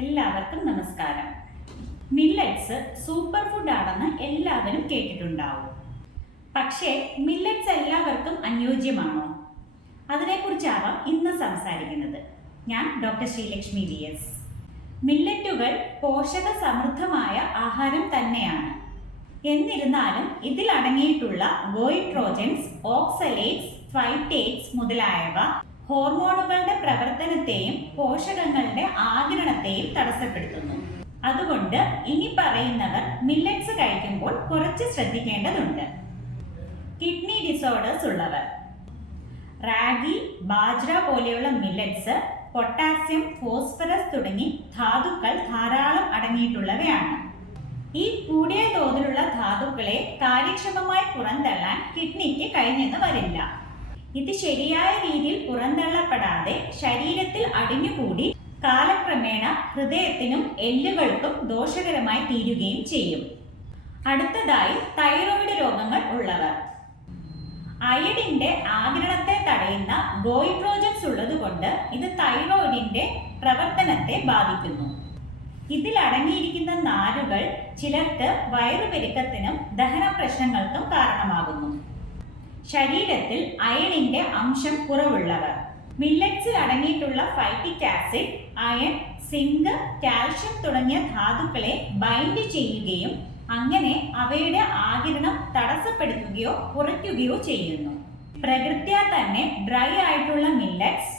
എല്ലാവർക്കും നമസ്കാരം. Millets super food ആണെന്ന് എല്ലാവരും കേട്ടിട്ടുണ്ടാവും. പക്ഷേ മില്ലറ്റ്സ് എല്ലാവർക്കും അനുയോജ്യമാണോ? അതിനെക്കുറിച്ചാവാം ഇന്ന് സംസാരിക്കുന്നത്. ഞാൻ ഡോക്ടർ ശ്രീലക്ഷ്മി VS. മില്ലറ്റുകൾ പോഷക സമൃദ്ധമായ ആഹാരം തന്നെയാണ്. എന്നിരുന്നാലും ഇതിൽ അടങ്ങിയിട്ടുള്ള ഗോയിട്രോജൻസ്, ഓക്സലേറ്റ്സ്, ഫൈറ്റേറ്റ്സ് മുതലായവ ഹോർമോണുകളുടെ പ്രവർത്തനത്തെയും പോഷകങ്ങളുടെ ആഗിരണത്തെയും തടസ്സപ്പെടുത്തുന്നു. അതുകൊണ്ട് ഇനി പറയുന്നവർ മില്ലറ്റ്സ് കഴിക്കുമ്പോൾ കുറച്ച് ശ്രദ്ധിക്കേണ്ടതുണ്ട്. കിഡ്നി ഡിസോർഡേഴ്സ് ഉള്ളവർ. റാഗി, ബാജ്ര പോലെയുള്ള മില്ലറ്റ്സ് പൊട്ടാസ്യം, ഫോസ്ഫറസ് തുടങ്ങി ധാതുക്കൾ ധാരാളം അടങ്ങിയിട്ടുള്ളവയാണ്. ഈ കൂടിയ തോതിലുള്ള ധാതുക്കളെ കാര്യക്ഷമമായി പുറന്തള്ളാൻ കിഡ്നിക്ക് കഴിഞ്ഞെന്ന് വരില്ല. ഇത് ശരിയായ രീതിയിൽ പുറന്തള്ളപ്പെടാതെ ശരീരത്തിൽ അടിഞ്ഞുകൂടി കാലക്രമേണ ഹൃദയത്തിനും എല്ലുകൾക്കും ദോഷകരമായി തീരുകയും ചെയ്യും. അടുത്തതായി തൈറോയിഡ് രോഗങ്ങൾ ഉള്ളവർ. അയഡിന്റെ ആഗിരണത്തെ തടയുന്ന ഗോയിട്രോജൻസ് ഉള്ളതുകൊണ്ട് ഇത് തൈറോയിഡിന്റെ പ്രവർത്തനത്തെ ബാധിക്കുന്നു. ഇതിൽ അടങ്ങിയിരിക്കുന്ന നാരുകൾ ചിലർക്ക് വയറുപെരുക്കത്തിനും ദഹന പ്രശ്നങ്ങൾക്കും കാരണമാകുന്നു. ശരീരത്തിൽ അയണിന്റെ അംശം കുറവുള്ളവർ. മില്ലറ്റ്സിൽ അടങ്ങിയിട്ടുള്ള phytic acid iron, zinc, calcium തുടങ്ങിയ ധാതുക്കളെ ബൈൻഡ് ചെയ്യുകയും അങ്ങനെ അവയുടെ ആഗിരണം തടസ്സപ്പെടുത്തുകയോ കുറയ്ക്കുകയോ ചെയ്യുന്നു. പ്രകൃത്യാ തന്നെ ഡ്രൈ ആയിട്ടുള്ള മില്ലറ്റ്സ്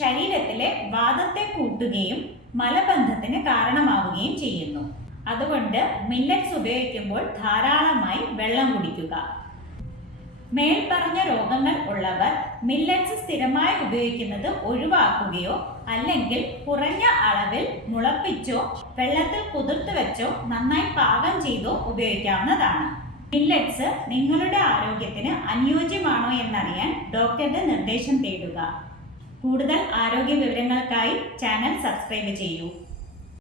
ശരീരത്തിലെ വാതത്തെ കൂട്ടുകയും മലബന്ധത്തിന് കാരണമാവുകയും ചെയ്യുന്നു. അതുകൊണ്ട് മില്ലറ്റ്സ് ഉപയോഗിക്കുമ്പോൾ ധാരാളമായി വെള്ളം കുടിക്കുക. മേൽപ്പറഞ്ഞ രോഗങ്ങൾ ഉള്ളവർ മില്ലറ്റ്സ് സ്ഥിരമായി ഉപയോഗിക്കുന്നത് ഒഴിവാക്കുകയോ അല്ലെങ്കിൽ കുറഞ്ഞ അളവിൽ മുളപ്പിച്ചോ വെള്ളത്തിൽ കുതിർത്ത് വെച്ചോ നന്നായി പാകം ചെയ്തോ ഉപയോഗിക്കാവുന്നതാണ്. മില്ലറ്റ്സ് നിങ്ങളുടെ ആരോഗ്യത്തിന് അനുയോജ്യമാണോ എന്നറിയാൻ ഡോക്ടറുടെ നിർദ്ദേശം തേടുക. കൂടുതൽ ആരോഗ്യ വിവരങ്ങൾക്കായി ചാനൽ സബ്സ്ക്രൈബ് ചെയ്യൂ.